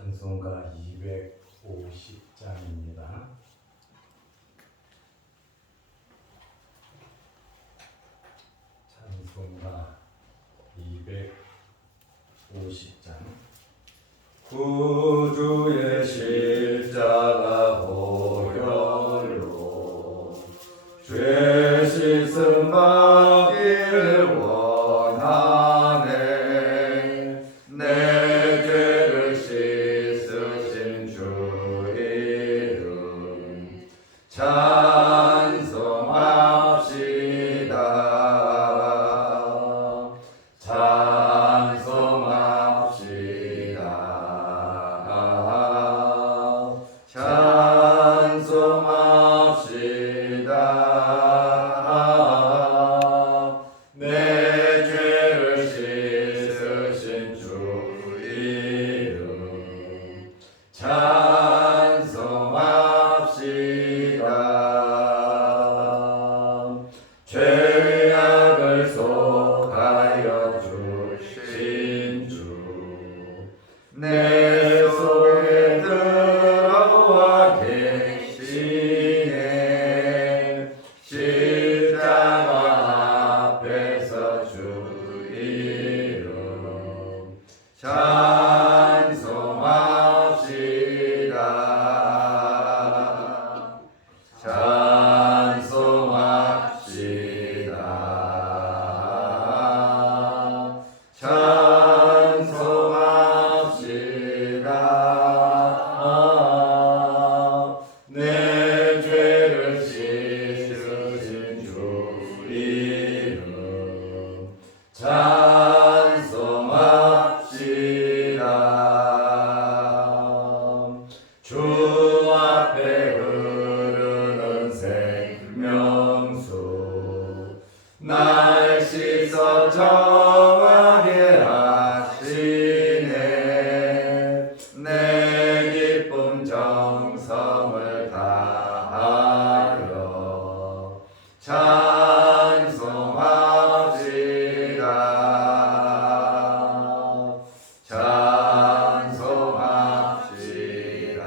찬송가 250장입니다. 찬송가 250장. 구주의 십자가 보혈로 죄 씻음 받기를 원하네. 내 죄를 씻으신 주 이름 찬송합시다. 찬송합시다. 내 죄를 씻으신 주 이름 찬송합시다. 죄악을 속하여 주신 주 내 속에 들어와 계시네. 십자가 앞에서 주 이름 찬송합시다. 찬송합시다. 찬송합시다. 내 죄를 씻으신 주 이름 찬송합시다. 주 앞에 흐르는 생명수 날 씻어 정하게 하시네. 내 기쁨 정성을 다하여 찬송합시다. 찬송합시다.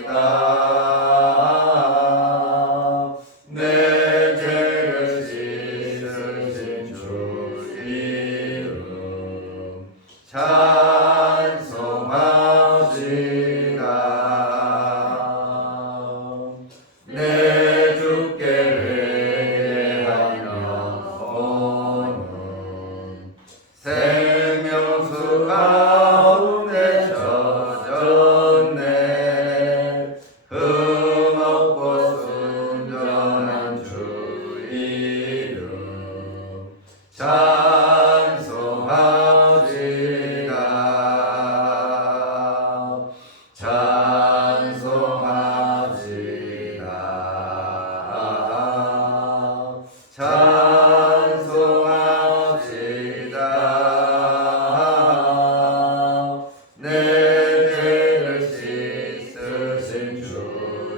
찬송합시다. 내 죄를 씻으신 주 이름 찬송합시다. 내 주께 회개하며 오는 생명수 가운데 젖었네. 흠없고 순전한 주 이름 찬송합시다. 찬송합시다. 찬송합시다. 내 죄를 씻으신 주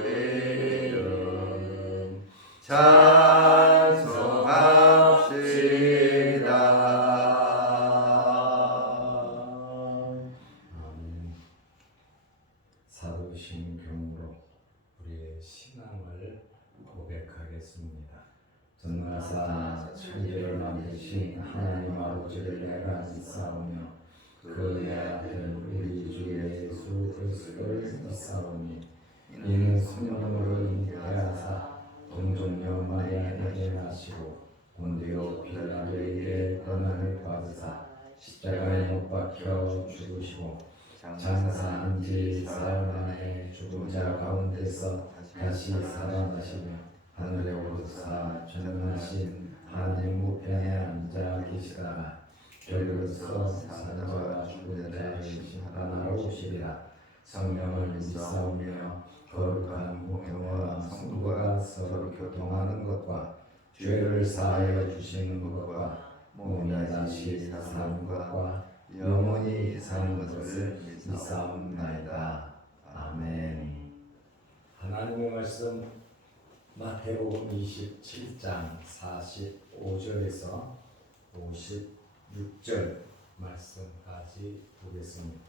이름 찬송합시다. 아멘. 사도신경으로 우리의 신앙을 고백하겠습니다. 전능하사 천지를 만드신 하나님 아버지를 내가 믿사오며 그의 아들 우리 주 예수 그리스도를 믿사오니 이는 성령으로 잉태하사 동정녀 마리아에게 나시고 본디오 빌라도에게 고난을 받으사 십자가에 못 박혀 죽으시고 장사한 지 사흘 만에 죽은 자 가운데서 다시 살아나시며 하늘에 오르사 전능하신 하나님 우편에 앉아 계시다가 결국서 사는 자와 죽은 자의 심판하러 오시리라. 성령을 믿사오며 거룩한 공회와 성도가 서로 교통하는 것과 죄를 사하여 주시는 것과 몸이 다시 사는 것과 영원히 사는 것을 믿사옵나이다. 아멘. 하나님의 말씀 마태복음 27장 45절에서 56절 말씀까지 보겠습니다.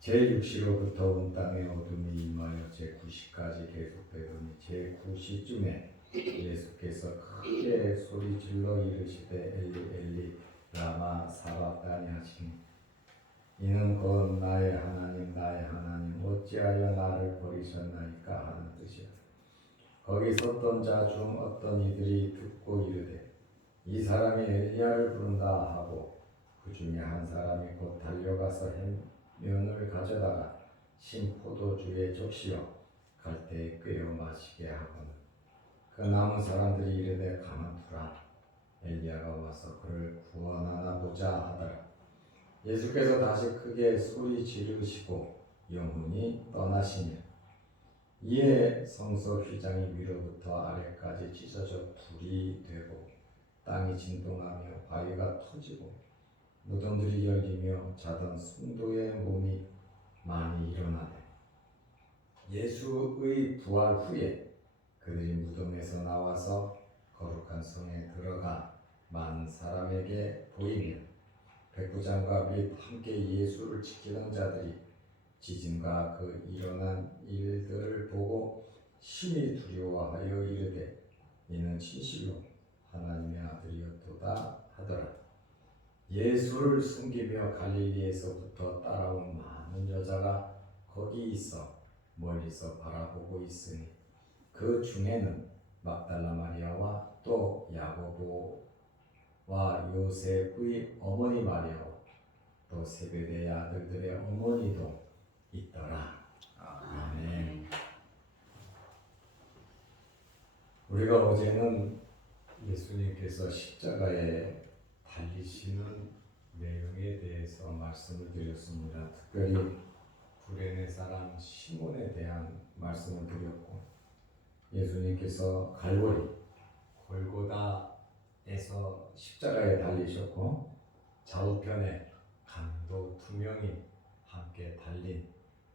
제6시로부터 온 땅에 어둠이 임하여 제9시까지 계속되더니 제9시쯤에 예수께서 크게 소리질러 이르시되 엘리 엘리 라마 사박다니 하시니 이는 곧 나의 하나님 나의 하나님 어찌하여 나를 버리셨나이까 하는 뜻이라. 거기 섰던 자 중 어떤 이들이 듣고 이르되 이 사람이 엘리야를 부른다 하고 그 중에 한 사람이 곧 달려가서 면을 가져다가 신 포도주에 적시어 갈대에 꿰어 마시게 하거늘 그 남은 사람들이 이르되 가만두라 엘리야가 와서 그를 구원하나 보자 하더라. 예수께서 다시 크게 소리 지르시고 영혼이 떠나시니 이에 성서 휘장이 위로부터 아래까지 찢어져 불이 되고 땅이 진동하며 바위가 터지고 무덤들이 열리며 자던 성도의 몸이 많이 일어나되 예수의 부활 후에 그들이 무덤에서 나와서 거룩한 성에 들어가 많은 사람에게 보이며 백부장과 및 함께 예수를 지키던 자들이 지진과 그 일어난 일들을 보고 심히 두려워하여 이르되 이는 진실로 하나님의 아들이었도다 하더라. 예수를 숨기며 갈릴리에서부터 따라온 많은 여자가 거기 있어 멀리서 바라보고 있으니 그 중에는 막달라 마리아와 또 야고보와 요셉의 어머니 마리아와 또 세베대의 아들들의 어머니도 있더라. 아멘. 우리가 어제는 예수님께서 십자가에 달리시는 내용에 대해서 말씀을 드렸습니다. 특별히 구레네 사람 시몬에 대한 말씀을 드렸고 예수님께서 갈보리 골고다에서 십자가에 달리셨고 좌우편에 강도 2명이 함께 달린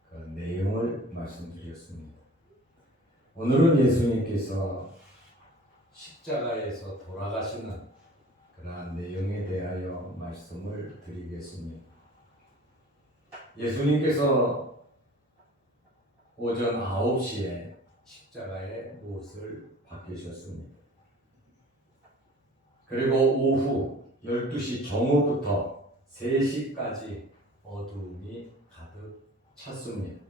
그 내용을 말씀드렸습니다. 오늘은 예수님께서 십자가에서 돌아가시는 그러한 내용에 대하여 말씀을 드리겠습니다. 예수님께서 오전 9시에 십자가의 못을 박히셨습니다. 그리고 오후 12시 정오부터 3시까지 어두움이 가득 찼습니다.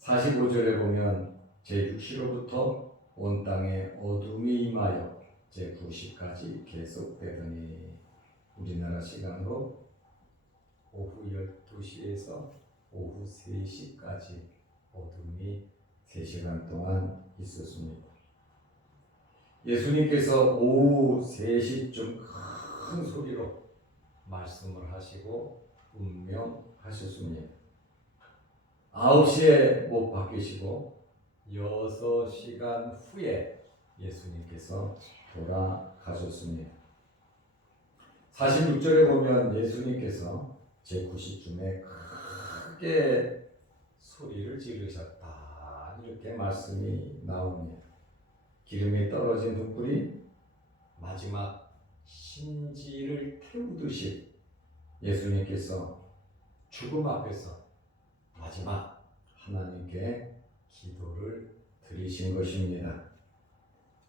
45절에 보면 제6시로부터 온 땅에 어둠이 임하여 제9시까지 계속되더니 우리나라 시간으로 오후 12시에서 오후 3시까지 어둠이 3시간 동안 있었습니다. 예수님께서 오후 3시쯤 큰 소리로 말씀을 하시고 운명하셨습니다. 9시에 못 박히시고 6시간 후에 예수님께서 돌아가셨습니다. 46절에 보면 예수님께서 제9시쯤에 크게 소리를 지르셨다 이렇게 말씀이 나옵니다. 기름이 떨어진 등불이 마지막 신지를 태우듯이 예수님께서 죽음 앞에서 마지막 하나님께 기도를 드리신 것입니다.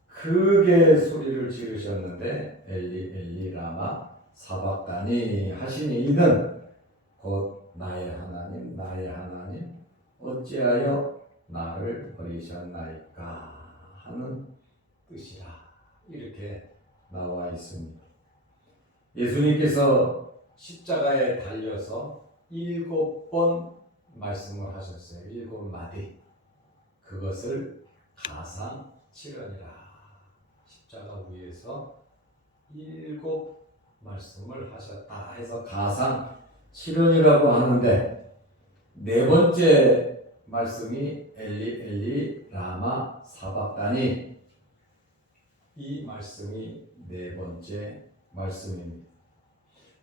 크게 소리를 지르셨는데 엘리 엘리 라마 사박다니 하시니 이는 곧 나의 하나님 나의 하나님 어찌하여 나를 버리셨나이까 하는 뜻이라 이렇게 나와 있습니다. 예수님께서 십자가에 달려서 7번 말씀을 하셨어요. 7마디. 그것을 가상 7원이라 십자가 위에서 7 말씀을 하셨다 해서 가상 7원이라고 하는데 네 번째 말씀이 엘리 엘리 라마 사박다니 이 말씀이 네 번째 말씀입니다.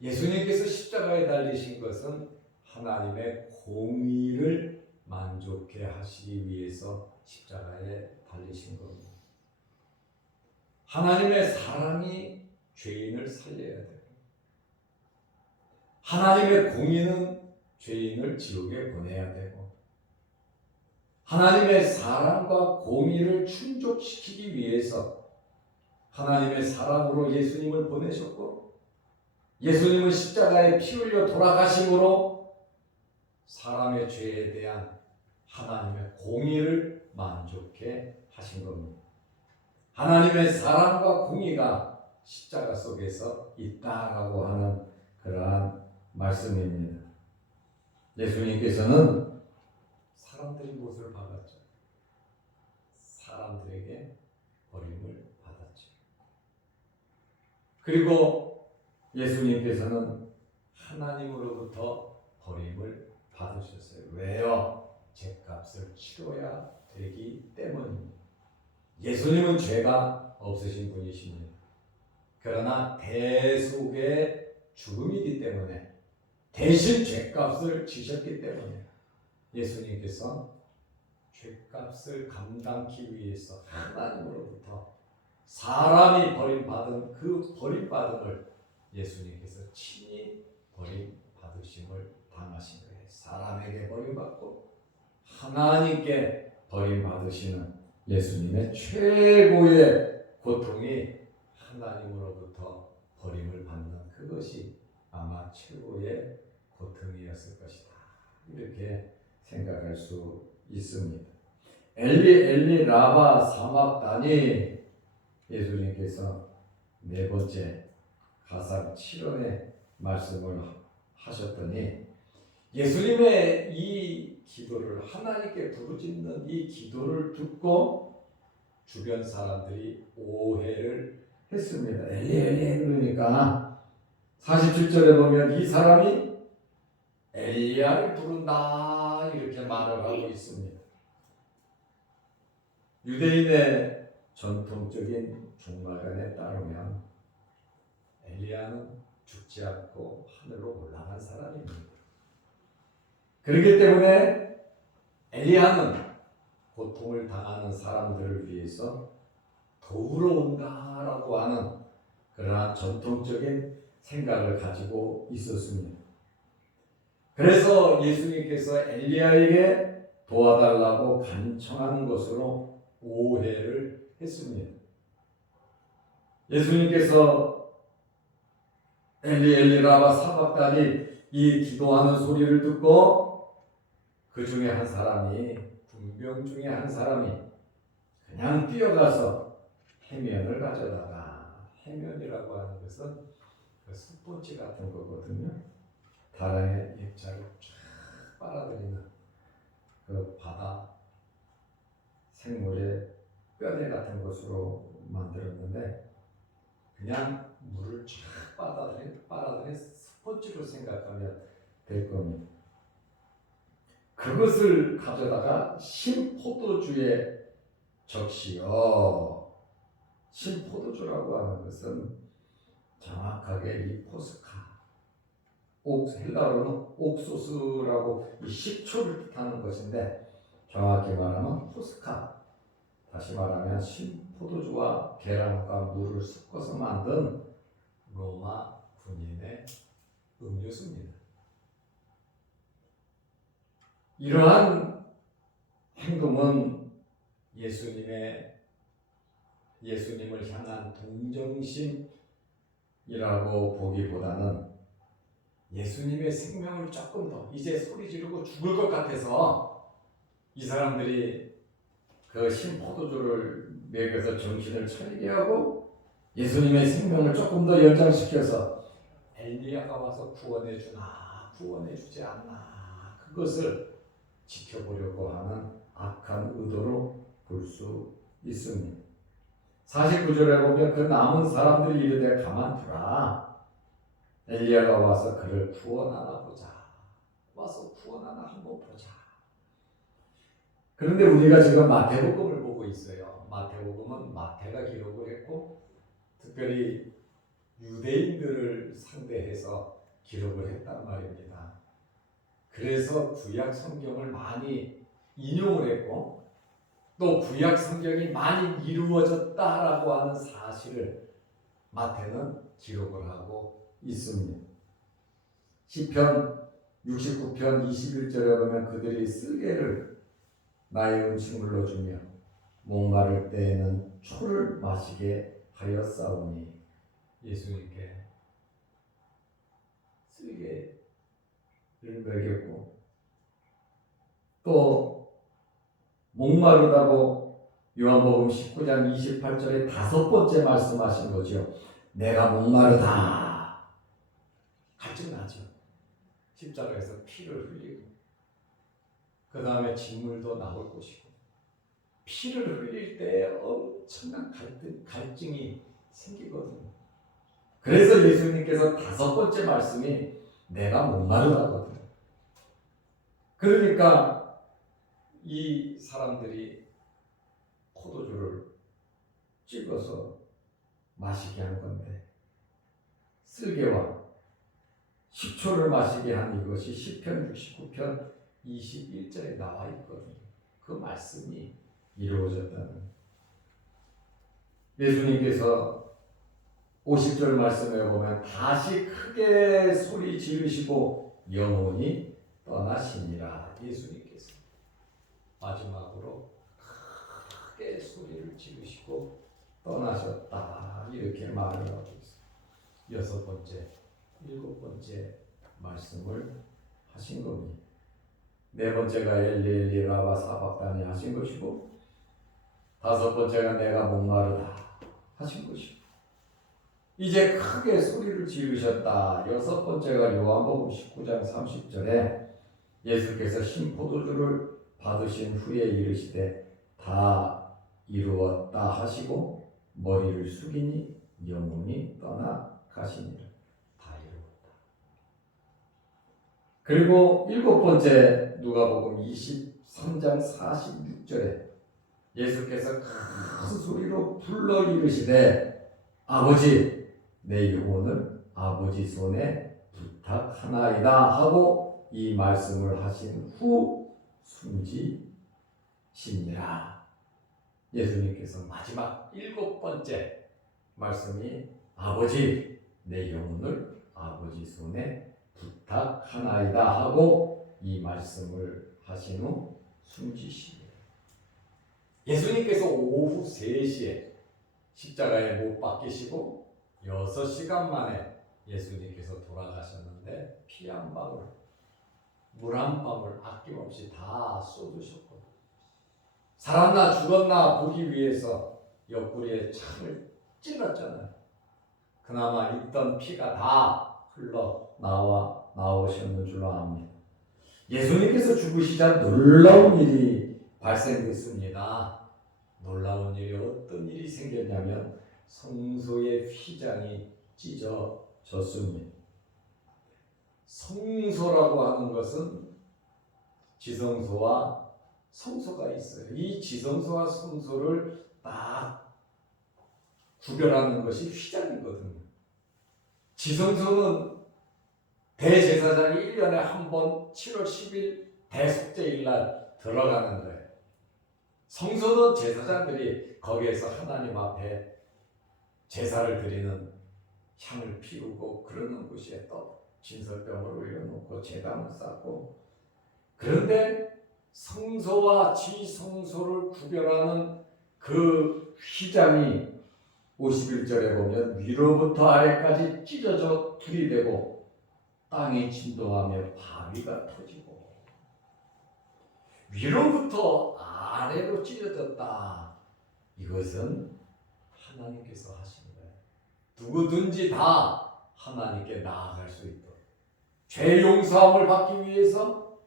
예수님께서 십자가에 달리신 것은 하나님의 공의를 만족해 하시기 위해서 십자가에 달리신 겁니다. 하나님의 사랑이 죄인을 살려야 돼요. 하나님의 공의는 죄인을 지옥에 보내야 되고, 하나님의 사랑과 공의를 충족시키기 위해서 하나님의 사랑으로 예수님을 보내셨고, 예수님은 십자가에 피 흘려 돌아가심으로 사람의 죄에 대한 하나님의 공의를 만족해 하신 겁니다. 하나님의 사랑과 공의가 십자가 속에서 있다라고 하는 그러한 말씀입니다. 예수님께서는 사람들이 무엇을 받았죠? 사람들에게 버림을 받았죠. 그리고 예수님께서는 하나님으로부터 버림을 받으셨어요. 왜요? 죄값을 치러야 되기 때문입니다. 예수님은 죄가 없으신 분이십니다. 그러나 대속의 죽음이기 때문에, 대신 죄값을 지셨기 때문에 예수님께서 죄값을 감당하기 위해서 하나님으로부터 사람이 버림받은 그 버림받음을 예수님께서 친히 버림받으심을 당하신 거예요. 사람에게 버림받고 하나님께 버림받으시는 예수님의 최고의 고통이 하나님으로부터 버림을 받는 그것이 아마 최고의 고통이었을 것이다. 이렇게 생각할 수 있습니다. 엘리 엘리 라마 사막다니, 예수님께서 네 번째 가상 7원의 말씀을 하셨더니, 예수님의 이 기도를, 하나님께 부르짖는 이 기도를 듣고 주변 사람들이 오해를 했습니다. 엘리 엘리 그러니까 47절에 보면 이 사람이 엘리야를 부른다 이렇게 말을 하고 있습니다. 유대인의 전통적인 종말관에 따르면 엘리야는 죽지 않고 하늘로 올라간 사람입니다. 그렇기 때문에 엘리야는 고통을 당하는 사람들을 위해서 도우러 온다라고 하는 그러한 전통적인 생각을 가지고 있었습니다. 그래서 예수님께서 엘리야에게 도와달라고 간청하는 것으로 오해를 했습니다. 예수님께서 엘리 엘리 라마 사박다니 이 기도하는 소리를 듣고 그 중에 한 사람이, 군병 중에 한 사람이 그냥 뛰어가서 해면을 가져다가, 해면이라고 하는 것은 그 숯봉지 같은 거거든요. 다랑의 입자를 쫙 빨아들이는 그 바다 생물의 뼈대 같은 것으로 만들었는데, 그냥 물을 쫙 빨아들인 스포츠로 생각하면 될 겁니다. 그것을 가져다가 신포도주에 적시어, 신포도주라고 하는 것은 정확하게 이 포스카, 헬라어로는 옥소스라고 이 식초를 뜻하는 것인데, 정확히 말하면 포스카, 다시 말하면 신포도주와 계란과 물을 섞어서 만든 로마 군인의 음료수입니다. 이러한 행동은 예수님을 향한 동정심이라고 보기보다는 예수님의 생명을 조금 더, 이제 소리 지르고 죽을 것 같아서 이 사람들이 그 신포도주를 먹여서 정신을 차리게 하고 예수님의 생명을 조금 더 연장시켜서 엘리야가 와서 구원해 주나 구원해 주지 않나, 그것을 지켜보려고 하는 악한 의도로 볼 수 있습니다. 49절에 보면 그 남은 사람들이 이르되 가만두라, 엘리야가 와서 그를 구원하나 보자, 와서 구원하나 한번 보자. 그런데 우리가 지금 마태복음을 보고 있어요. 마태복음은 마태가 기록을 했고 특별히 유대인들을 상대해서 기록을 했단 말입니다. 그래서 구약 성경을 많이 인용을 했고 또 구약 성경이 많이 이루어졌다라고 하는 사실을 마태는 기록을 하고 있습니다. 시편 69편 21절에 보면 그들이 쓸개를 나의 음식물로 주며 목마를 때에는 초를 마시게 하였사오니, 예수님께 쓸개를 먹였고 또 목마르다고 요한복음 19장 28절에 다섯 번째 말씀하신 거죠. 내가 목마르다. 갈증나죠. 십자가에서 피를 흘리고 그 다음에 진물도 나올 것이고 피를 흘릴 때 엄청난 갈증이 생기거든요. 그래서 예수님께서 다섯 번째 말씀이 내가 목마르다거든요. 그러니까 이 사람들이 포도주를 찍어서 마시게 한 건데, 쓸개와 식초를 마시게 한 이것이 시편 69편 21절에 나와 있거든요. 그 말씀이 이루어졌다는. 예수님께서 50절 말씀에 보면 다시 크게 소리 지르시고 영원히 떠나시니라. 예수님께서 마지막으로 크게 소리를 지르시고 떠나셨다. 이렇게 말을 하고 있어요. 여섯 번째, 일곱 번째 말씀을 하신 겁니다. 네 번째가 엘리 엘리 라마 사박다니 하신 것이고, 다섯 번째가 내가 목마르다 하신 것이고, 이제 크게 소리를 지르셨다. 여섯 번째가 요한복음 19장 30절에 예수께서 신포도주를 받으신 후에 이르시되 다 이루었다 하시고 머리를 숙이니 영혼이 떠나가시니라. 다 이루었다. 그리고 일곱 번째 누가복음 23장 46절에 예수께서 큰 소리로 불러 이르시되 아버지 내 영혼을 아버지 손에 부탁하나이다 하고 이 말씀을 하신 후 숨지시니라. 예수님께서 마지막 일곱 번째 말씀이 아버지 내 영혼을 아버지 손에 부탁하나이다 하고 이 말씀을 하신 후 숨지시니라. 예수님께서 오후 3시에 십자가에 못 박히시고 6시간 만에 예수님께서 돌아가셨는데 피 한 방울, 물 한 방울 아낌없이 다 쏟으셨거든요. 살았나 죽었나 보기 위해서 옆구리에 창을 찔렀잖아요. 그나마 있던 피가 다 흘러 나오셨는 줄로 압니다. 예수님께서 죽으시자 놀라운 일이 발생됐습니다. 놀라운 일이 어떤 일이 생겼냐면 성소의 휘장이 찢어졌습니다. 성소라고 하는 것은 지성소와 성소가 있어요. 이 지성소와 성소를 딱 구별하는 것이 휘장이거든요. 지성소는 대제사장이 1년에 한 번 7월 10일 대속죄일 날 들어가는 거예요. 성소는 제사장들이 거기에서 하나님 앞에 제사를 드리는 향을 피우고 그러는 곳이에 또 진설병을 올려놓고 제단을 쌓고, 그런데 성소와 지성소를 구별하는 그 휘장이 51절에 보면 위로부터 아래까지 찢어져 들이대고 땅이 진동하며 바위가 터지고, 위로부터 아래로 찢어졌다. 이것은 하나님께서 하신 거예요. 누구든지 다 하나님께 나아갈 수 있도록 죄 용서함을 받기 위해서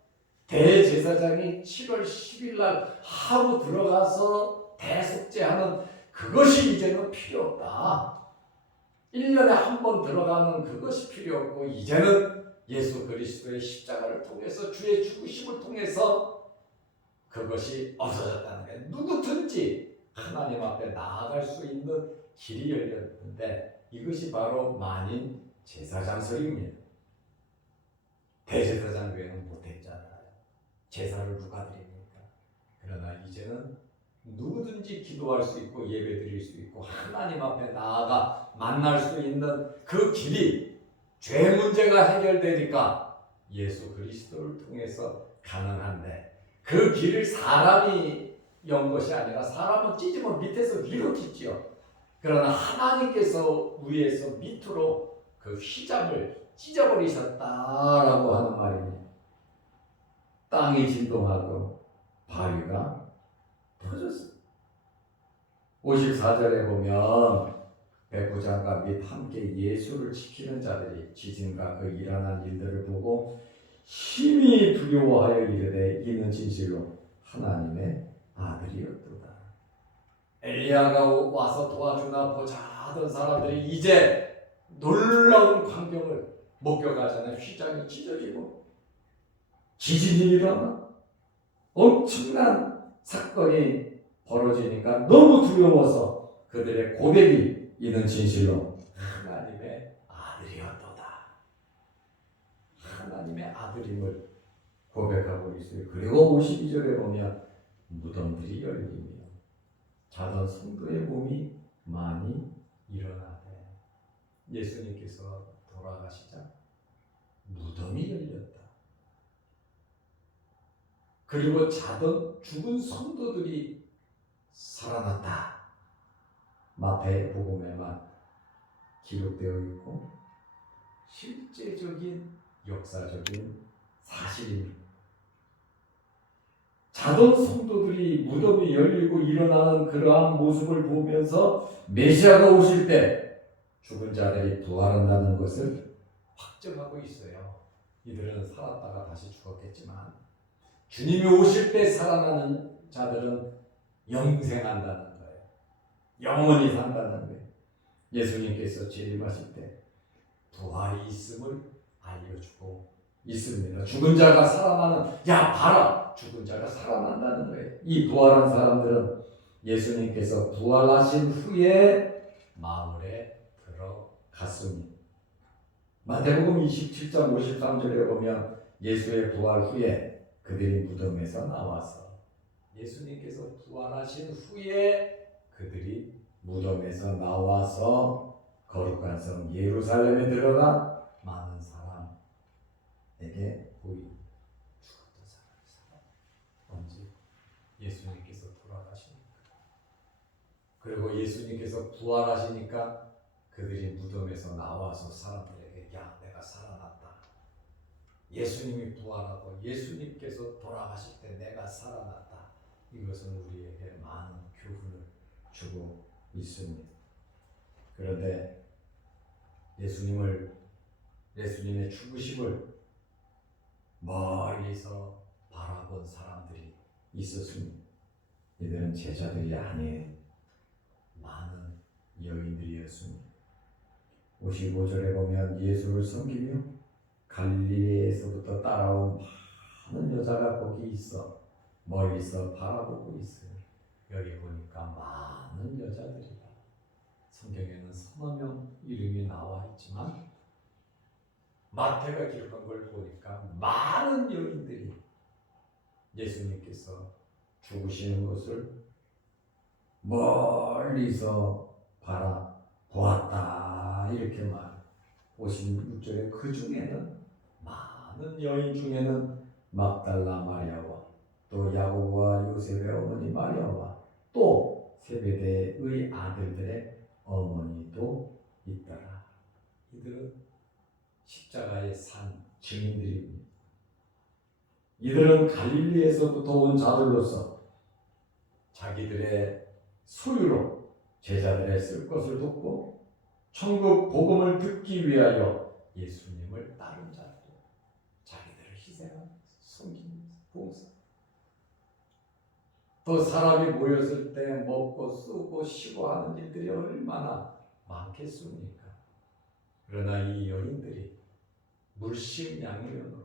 대제사장이 7월 10일 날 하루 들어가서 대속죄하는 그것이 이제는 필요 없다. 1년에 한 번 들어가는 그것이 필요 없고, 이제는 예수 그리스도의 십자가를 통해서 주의 죽으심을 통해서 그것이 없어졌다는 거예요. 누구든지 하나님 앞에 나아갈 수 있는 길이 열렸는데, 이것이 바로 만인 제사장설입니다. 대제사장 외에는 못했잖아요. 제사를 누가 드립니까? 그러나 이제는 누구든지 기도할 수 있고 예배드릴 수 있고 하나님 앞에 나아가 만날 수 있는 그 길이 죄 문제가 해결되니까 예수 그리스도를 통해서 가능한데 그 길을 사람이 연 것이 아니라 사람은 찢으면 밑에서 위로 찢지요. 그러나 하나님께서 위에서 밑으로 그 휘장을 찢어버리셨다라고 하는 말입니다. 땅이 진동하고 바위가 터졌습니다. 54절에 보면 백부장과 및 함께 예수를 지키는 자들이 지진과 그 일어난 일들을 보고 심히 두려워하여 이르되 이는 진실로 하나님의 아들이었도다. 엘리야가 와서 도와주나 보자 하던 사람들이 이제 놀라운 광경을 목격하잖아요. 휘장이 찢어지고 지진이 일어나 엄청난 사건이 벌어지니까 너무 두려워서 그들의 고백이 이는 진실로 하나님의 아들이었도다. 하나님의 아들임을 고백하고 있어요. 그리고 52절에 보면 무덤들이 열리며 자던 성도의 몸이 많이 일어나되 예수님께서 돌아가시자 무덤이 열렸다. 그리고 자던 죽은 성도들이 살아났다. 마태복음에만 기록되어 있고 실제적인 역사적인 사실입니다. 자던 성도들이 무덤이 열리고 일어나는 그러한 모습을 보면서 메시아가 오실 때 죽은 자들이 부활한다는 것을 확정하고 있어요. 이들은 살았다가 다시 죽었겠지만 주님이 오실 때 살아나는 자들은 영생한다는 거예요. 영원히 산다는 거예요. 예수님께서 재림하실 때 부활이 있음을 알려주고 있습니다. 죽은 자가 살아나는, 야 봐라, 죽은 자가 살아난다는 거예요. 이 부활한 사람들은 예수님께서 부활하신 후에 마을에 들어갔습니다. 마태복음 27장 53절에 보면 예수의 부활 후에 그들이 무덤에서 나와서 예수님께서 부활하신 후에 그들이 무덤에서 나와서 거룩한 성 예루살렘에 들어가 많은 사람에게 보이 죽었던 사람이 살아. 언제? 예수님께서 돌아가시니까. 그리고 예수님께서 부활하시니까 그들이 무덤에서 나와서 사람들에게 야 내가 살아났다. 예수님이 부활하고 예수님께서 돌아가실 때 내가 살아났다. 이것은 우리에게 많은 교훈을 주고 있습니다. 그런데 예수님의 죽으심을 멀리서 바라본 사람들이 있었습니다. 이들은 제자들이 아니에요. 많은 여인들이었습니다. 55절에 보면 예수를 섬기며 갈릴리에서부터 따라온 많은 여자가 거기 있어 멀리서 바라보고 있어요. 여기 보니까 많은 여자들이다. 성경에는 서너 명 이름이 나와 있지만 마태가 기록한 걸 보니까 많은 여인들이 예수님께서 죽으시는 것을 멀리서 바라보았다. 이렇게 말. 56절에 그 중에는 많은 여인 중에는 막달라 마리아와 또 야고보와 요셉의 어머니 마리아와 또 세베대의 아들들의 어머니도 있더라. 이들은 십자가에 산 증인들입니다. 이들은 갈릴리에서부터 온 자들로서 자기들의 소유로 제자들의 쓸 것을 돕고 천국 복음을 듣기 위하여 예수님을 따른 자들, 자기들을 희생하는 섬기는 봉사. 또 사람이 모였을 때 먹고 쓰고 쉬고 하는 일들이 얼마나 많겠습니까? 그러나 이 여인들이 물심양면으로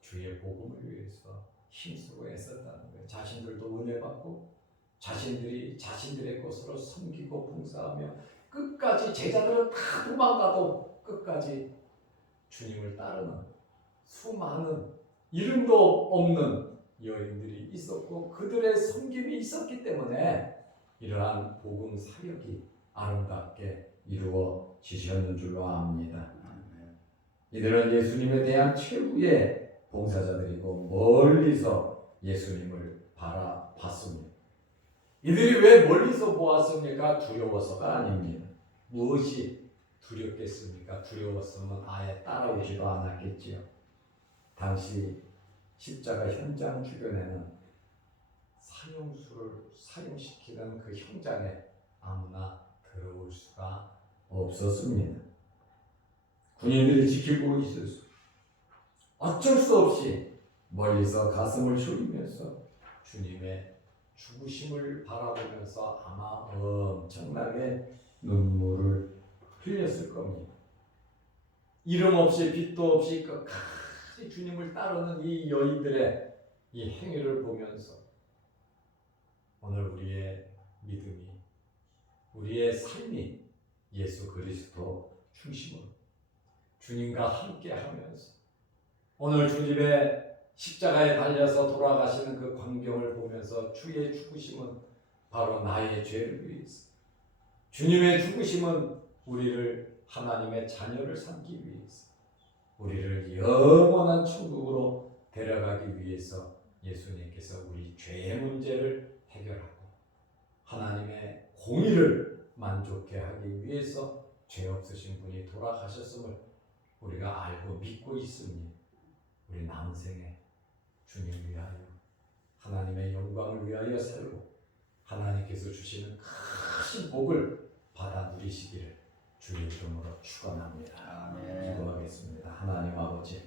주의 복음을 위해서 힘쓰고 애썼다는 거예요. 자신들도 은혜 받고 자신들이 자신들의 것으로 섬기고 봉사하며 끝까지 제자들은 다 도망가도 끝까지 주님을 따르는 수많은 이름도 없는 여인들이 있었고 그들의 섬김이 있었기 때문에 이러한 복음 사역이 아름답게 이루어지셨는 줄로 압니다. 이들은 예수님에 대한 최후의 봉사자들이고 멀리서 예수님을 바라봤습니다. 이들이 왜 멀리서 보았습니까? 두려워서가 아닙니다. 무엇이 두렵겠습니까? 두려웠으면 아예 따라오지도 않았겠지요. 당시 십자가 현장 주변에는 사형수를 사용시키는 그 현장에 아무나 들어올 수가 없었습니다. 군인들이 지키고 있었어. 어쩔 수 없이 멀리서 가슴을 졸이면서 주님의 죽으심을 바라보면서 아마 엄청나게 눈물을 흘렸을 겁니다. 이름 없이 빛도 없이 끝까지 주님을 따르는 이 여인들의 이 행위를 보면서 오늘 우리의 믿음이, 우리의 삶이 예수 그리스도 중심으로 주님과 함께 하면서 오늘 주님의 십자가에 달려서 돌아가시는 그 광경을 보면서 주의 죽으심은 바로 나의 죄를 위해서, 주님의 죽으심은 우리를 하나님의 자녀를 삼기 위해서, 우리를 영원한 천국으로 데려가기 위해서 예수님께서 우리 죄의 문제를 해결하고 하나님의 공의를 만족해 하기 위해서 죄 없으신 분이 돌아가셨음을 우리가 알고 믿고 있으니 우리 남은 생에 주님 위하여 하나님의 영광을 위하여 살고 하나님께서 주시는 큰 복을 받아 누리시기를 주의 이름으로 축원합니다. 기도하겠습니다. 하나님 아버지,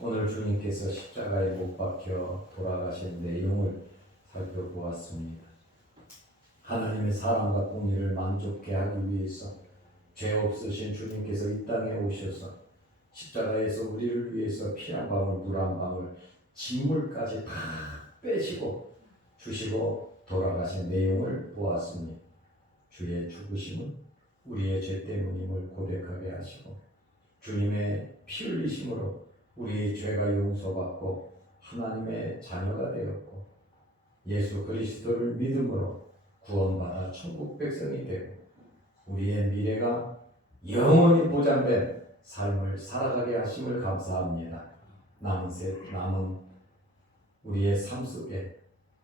오늘 주님께서 십자가에 못 박혀 돌아가신 내용을 살펴보았습니다. 하나님의 사랑과 공의를 만족해 하기 위해서 죄 없으신 주님께서 이 땅에 오셔서 십자가에서 우리를 위해서 피 한 방울 물 한 방울 진물까지 다 빼시고 주시고 돌아가신 내용을 보았습니다. 주의 죽으심은 우리의 죄 때문임을 고백하게 하시고 주님의 피 흘리심으로 우리의 죄가 용서받고 하나님의 자녀가 되었고 예수 그리스도를 믿음으로 구원받아 천국 백성이 되고 우리의 미래가 영원히 보장된 삶을 살아가게 하심을 감사합니다. 남은 우리의 삶 속에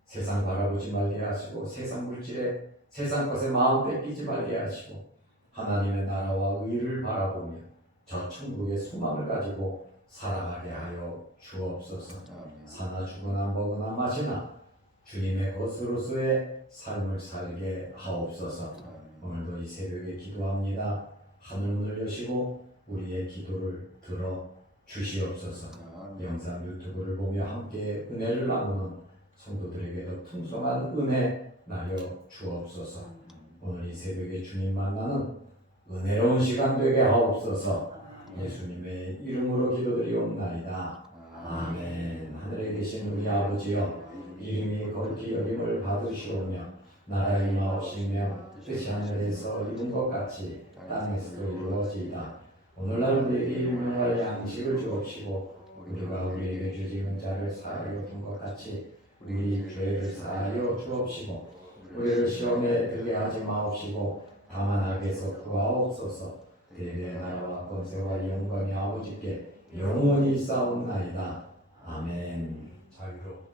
세상 바라보지 말게 하시고 세상 물질에 세상 것에 마음 뺏기지 말게 하시고 하나님의 나라와 의를 바라보며 저 천국의 소망을 가지고 살아가게 하여 주옵소서. 사나 죽으나 먹으나 마시나 주님의 것으로서의 삶을 살게 하옵소서. 오늘도 이 새벽에 기도합니다. 하늘문을 여시고 우리의 기도를 들어 주시옵소서. 영상 유튜브를 보며 함께 은혜를 나누는 성도들에게도 풍성한 은혜 나려 주옵소서. 오늘 이 새벽에 주님 만나는 은혜로운 시간 되게 하옵소서. 예수님의 이름으로 기도드리옵나이다. 아멘. 하늘에 계신 우리 아버지여, 이름이 거룩히 여김을 받으시오며 나라 임하옵시며 뜻이 하늘에서 이룬 것 같이 땅에서도 이루어지이다. 오늘날 우리에게 일용할 양식을 주옵시고 우리가 우리에게 죄지은 자를 사하여 준 것 같이 우리 죄를 사하여 주옵시고 우리를 시험에 들게 하지 마옵시고 다만 악에서 구하옵소서. 대대 나라와 권세와 영광이 아버지께 영원히 있사옵나이다. 아멘. 자유로